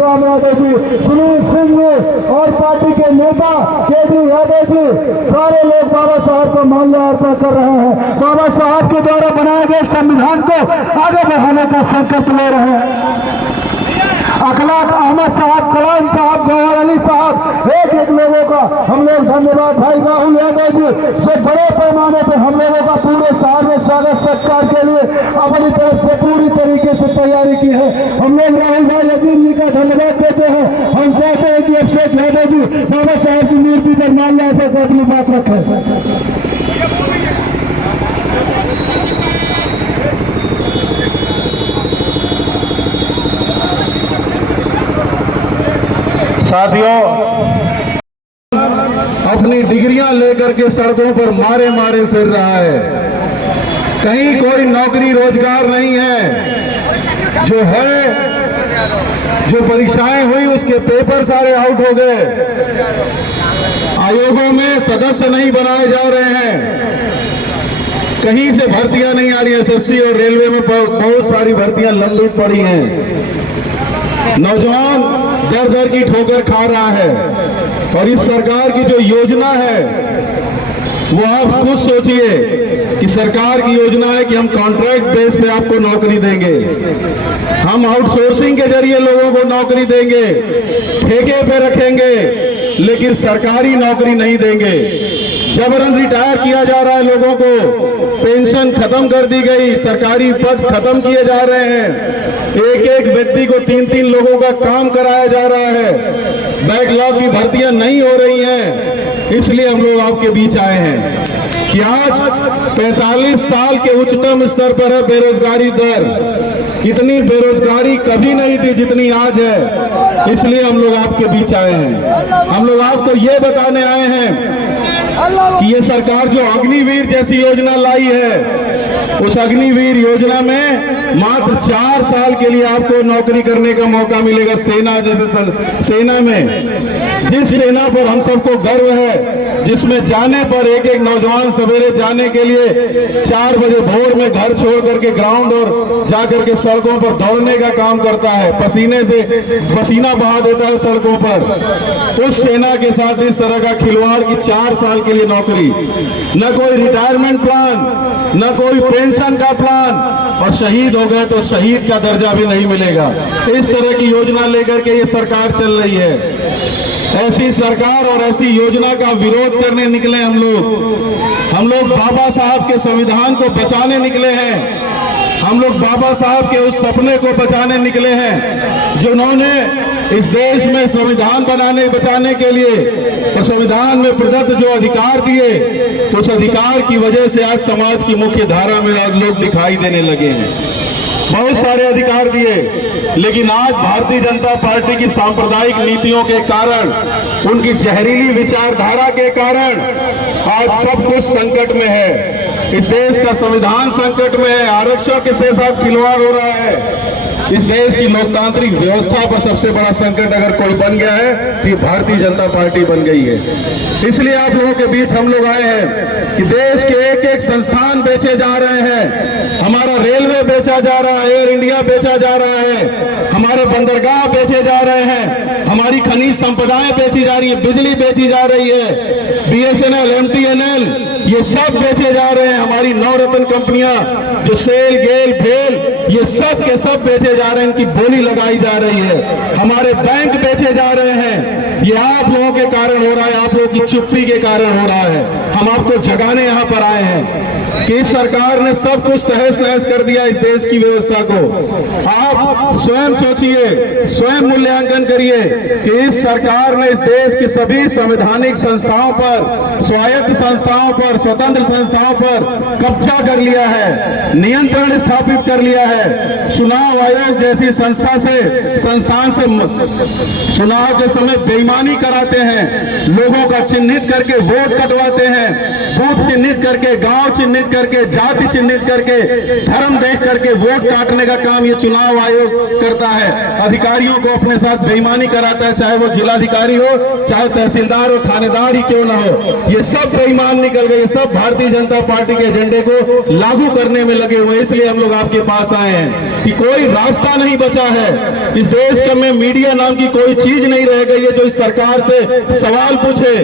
राम यादव जी, सुनील सिंह जी और पार्टी के नेता केडी यादव जी, सारे लोग बाबा साहब को माल्यार्पण कर रहे हैं। बाबा साहब के द्वारा बनाए गए संविधान को आगे बढ़ाने का संकल्प ले रहे हैं। अखलाक अहमद साहब, कलाम साहब, गौहर अली साहब, एक एक लोगों का हम लोग धन्यवाद। भाई राहुल यादव जी जो बड़े पैमाने पर हम लोगों का पूरे शहर में स्वागत सत्कार के लिए अपनी तरफ से पूरी तरीके से तैयारी की है। हम लोग राहुल भाई अजीम जी का धन्यवाद देते हैं। हम चाहते हैं कि अभिषेक यादव जी बाबा साहब की मूर्ति पर माल्यार्पण कर अपनी बात रखें। साथियों, अपनी डिग्रियां लेकर के सड़कों पर मारे मारे फिर रहा है। कहीं कोई नौकरी रोजगार नहीं है। जो है, जो परीक्षाएं हुई उसके पेपर सारे आउट हो गए। आयोगों में सदस्य नहीं बनाए जा रहे हैं। कहीं से भर्तियां नहीं आ रही। एसएससी और रेलवे में बहुत सारी भर्तियां लंबित पड़ी हैं। नौजवान दर दर की ठोकर खा रहा है। और इस सरकार की जो योजना है वो आप खुद सोचिए कि सरकार की योजना है कि हम कॉन्ट्रैक्ट बेस पे आपको नौकरी देंगे, हम आउटसोर्सिंग के जरिए लोगों को नौकरी देंगे, ठेके पे रखेंगे, लेकिन सरकारी नौकरी नहीं देंगे। जबरन रिटायर किया जा रहा है लोगों को, पेंशन खत्म कर दी गई, सरकारी पद खत्म किए जा रहे हैं। एक एक व्यक्ति को 3-3 लोगों का काम कराया जा रहा है। बैकलॉग की भर्तियां नहीं हो रही हैं। इसलिए हम लोग आपके बीच आए हैं कि आज 45 साल के उच्चतम स्तर पर है बेरोजगारी दर। इतनी बेरोजगारी कभी नहीं थी जितनी आज है। इसलिए हम लोग आपके बीच आए हैं। हम लोग आपको ये बताने आए हैं कि ये सरकार जो अग्निवीर जैसी योजना लाई है, उस अग्निवीर योजना में मात्र 4 साल के लिए आपको नौकरी करने का मौका मिलेगा। सेना जैसे सेना में, जिस सेना पर हम सबको गर्व है, जिसमें जाने पर एक एक नौजवान सवेरे जाने के लिए 4 बजे भोर में घर छोड़ करके ग्राउंड और जाकर के सड़कों पर दौड़ने का काम करता है, पसीने से पसीना बहा देता है सड़कों पर। उस सेना के साथ इस तरह का खिलवाड़ की 4 साल के लिए नौकरी, न कोई रिटायरमेंट प्लान, न कोई पेंशन का प्लान, और शहीद हो गए तो शहीद का दर्जा भी नहीं मिलेगा। इस तरह की योजना लेकर के ये सरकार चल रही है। ऐसी सरकार और ऐसी योजना का विरोध करने निकले हम लोग बाबा साहब के संविधान को बचाने निकले हैं। हम लोग बाबा साहब के उस सपने को बचाने निकले हैं जिन्होंने इस देश में संविधान बचाने के लिए और संविधान में प्रदत्त जो अधिकार दिए, उस अधिकार की वजह से आज समाज की मुख्य धारा में आज लोग दिखाई देने लगे हैं। बहुत सारे अधिकार दिए, लेकिन आज भारतीय जनता पार्टी की सांप्रदायिक नीतियों के कारण, उनकी जहरीली विचारधारा के कारण आज सब कुछ संकट में है। इस देश का संविधान संकट में है। आरक्षण के साथ खिलवाड़ हो रहा है। इस देश की लोकतांत्रिक व्यवस्था पर सबसे बड़ा संकट अगर कोई बन गया है तो ये भारतीय जनता पार्टी बन गई है। इसलिए आप लोगों के बीच हम लोग आए हैं कि देश के एक एक संस्थान बेचे जा रहे हैं। हमारा रेलवे बेचा जा रहा है, एयर इंडिया बेचा जा रहा है, हमारे बंदरगाह बेचे जा रहे हैं, हमारी खनिज संपदाएं बेची जा रही है, बिजली बेची जा रही है, BSNL, MTNL, ये सब बेचे जा रहे हैं। हमारी नवरत्न कंपनियां जो सेल, गेल, भेल, ये सब के सब बेचे जा रहे हैं, इनकी बोली लगाई जा रही है। हमारे बैंक बेचे जा रहे हैं। ये आप लोगों के कारण हो रहा है, आप लोगों की चुप्पी के कारण हो रहा है। हम आपको जगाने यहाँ पर आए हैं कि इस सरकार ने सब कुछ तहस नहस कर दिया इस देश की व्यवस्था को। आप स्वयं सोचिए, स्वयं मूल्यांकन करिए कि इस सरकार ने इस देश की सभी संवैधानिक संस्थाओं पर, स्वायत्त संस्थाओं पर, स्वतंत्र संस्थाओं पर कब्जा कर लिया है, नियंत्रण स्थापित कर लिया है। चुनाव आयोग जैसी संस्थान से चुनाव के समय बेईमान बेईमानी कराते हैं, लोगों का चिन्हित करके वोट कटवाते हैं, बूथ चिन्हित करके, गांव चिन्हित करके, जाति चिन्हित करके, धर्म देख करके वोट काटने का काम ये चुनाव आयोग करता है। अधिकारियों को अपने साथ बेईमानी कराता है, चाहे वो जिलाधिकारी हो, चाहे तहसीलदार हो, थानेदार ही क्यों ना हो। ये सब बेईमान निकल गए, सब भारतीय जनता पार्टी के एजेंडे को लागू करने में लगे हुए। इसलिए हम लोग आपके पास आए हैं कि कोई रास्ता नहीं बचा है इस देश का में मीडिया नाम की कोई चीज नहीं रह गई है जो इस सरकार से सवाल पूछे,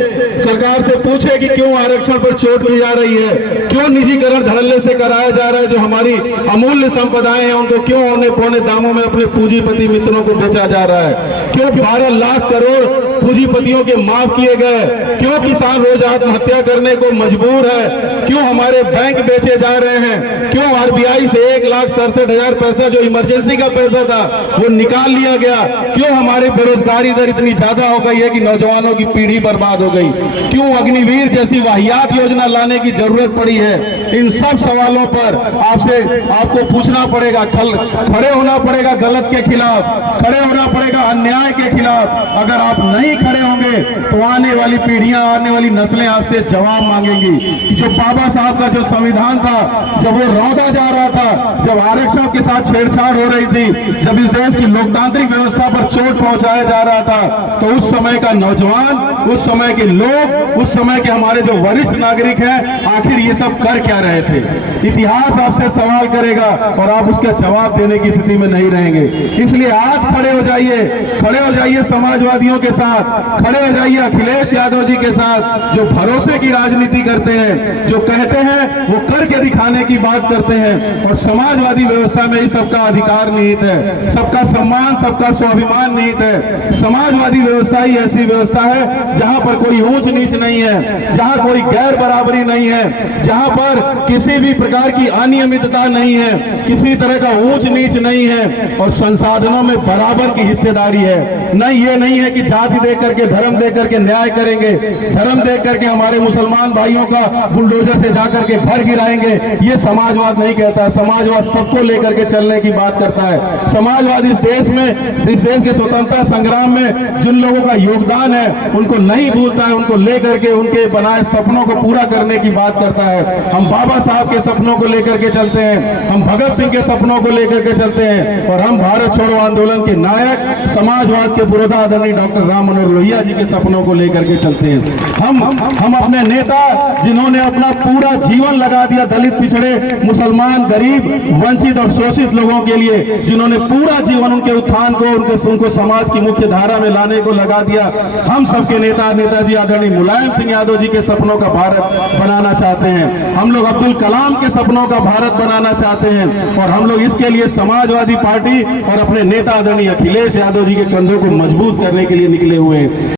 सरकार से पूछे कि क्यों आरक्षण पर चोट की जा रही है, क्यों निजीकरण धड़ल्ले से कराया जा रहा है, जो हमारी अमूल्य संपदाएं हैं उनको क्यों औने पौने दामों में अपने पूंजीपति मित्रों को बेचा जा रहा है, क्यों 12 लाख करोड़ पूंजीपतियों के माफ किए गए, क्यों किसान रोज आत्महत्या करने को मजबूर है, क्यों हमारे बैंक बेचे जा रहे हैं, क्यों आरबीआई से 1,67,000 पैसा जो इमरजेंसी का पैसा था वो निकाल लिया गया, क्यों हमारी बेरोजगारी दर इतनी ज्यादा हो गई है कि नौजवानों की पीढ़ी बर्बाद हो गई, क्यों अग्निवीर जैसी वाहियात योजना लाने की जरूरत पड़ी है। इन सब सवालों पर आपको पूछना पड़ेगा, खड़े होना पड़ेगा गलत के खिलाफ, खड़े होना पड़ेगा अन्याय के खिलाफ। अगर आप नहीं खड़े होंगे तो आने वाली पीढ़ियां, आने वाली नस्लें आपसे जवाब मांगेंगी। जो बाबा साहब का जो संविधान था, जब वो रौंदा जा रहा था, जब आरक्षण के साथ छेड़छाड़ हो रही थी, जब इस देश की लोकतांत्रिक व्यवस्था पर चोट पहुंचाया जा रहा था, तो उस समय का नौजवान, उस समय के लोग, उस समय के हमारे जो वरिष्ठ नागरिक हैं, आखिर ये सब कर क्या रहे थे। इतिहास आपसे सवाल करेगा और आप उसका जवाब देने की स्थिति में नहीं रहेंगे। इसलिए आज खड़े हो जाइए समाजवादियों के साथ, खड़े हो जाइए अखिलेश यादव जी के साथ, जो भरोसे की राजनीति करते हैं, जो कहते हैं वो करके दिखाने की बात करते हैं। और समाजवादी व्यवस्था में ही सबका अधिकार निहित है, सबका सम्मान, सबका स्वाभिमान निहित है। समाजवादी व्यवस्था ही ऐसी व्यवस्था है जहां पर कोई ऊंच नीच नहीं है, जहां कोई गैर बराबरी नहीं है, जहां पर किसी भी प्रकार की अनियमितता नहीं है, किसी तरह का ऊंच नीच नहीं है, और संसाधनों में बराबर की हिस्सेदारी है। नहीं, ये नहीं है कि जाति देख करके, धर्म देख करके न्याय करेंगे, धर्म देख करके हमारे मुसलमान भाइयों का बुलडोजर से जाकर के घर गिराएंगे। ये समाजवाद नहीं कहता। समाजवाद सबको लेकर के चलने की बात करता है। समाजवाद इस देश के स्वतंत्रता संग्राम में जिन लोगों का योगदान है उनको नहीं भूलता है, उनको लेकर के उनके बनाए सपनों को पूरा करने की बात करता है। हम बाबा साहब के सपनों को लेकर के चलते हैं, हम भगत सिंह के सपनों को लेकर के चलते हैं, और हम भारत छोड़ो आंदोलन के नायक, समाजवाद के पुरोधा आदरणीय डॉक्टर राम मनोहर लोहिया जी के सपनों को लेकर के चलते हैं। हम अपने नेता जिन्होंने अपना पूरा जीवन लगा दिया दलित, पिछड़े, मुसलमान, गरीब, वंचित और शोषित लोगों के लिए, जिन्होंने पूरा जीवन उनके उत्थान को, उनको समाज की मुख्य धारा में लाने को लगा दिया। हम सबके नेताजी आदरणीय मुलायम सिंह यादव जी के सपनों का भारत बनाना चाहते हैं। हम लोग अब्दुल कलाम के सपनों का भारत बनाना चाहते हैं, और हम लोग इसके लिए समाजवादी पार्टी और अपने नेता आदरणीय अखिलेश यादव जी के कंधों को मजबूत करने के लिए निकले हुए हैं।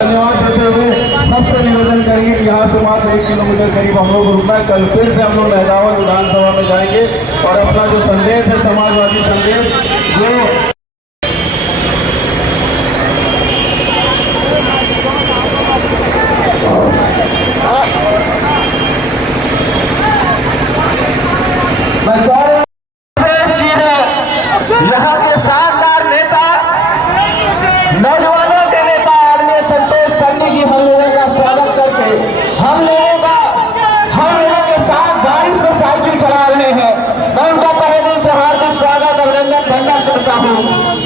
धन्यवाद देते हुए सबसे निवेदन करेंगे कि यहाँ से मात्र 1 किलोमीटर करीब हम लोग रुकना है। कल फिर से हम लोग लहरावत विधानसभा में जाएंगे और अपना जो संदेश है, समाजवादी संदेश, जो यहाँ के शानदार नेता, नौजवानों के नेता आदरणीय संतोष सन्नी जी हम लोगों का स्वागत करके हम लोगों के साथ बारिश में साइकिल चला रहे हैं। मैं उनका तहे दिल से हार्दिक स्वागत, अभिनंदन करता हूँ।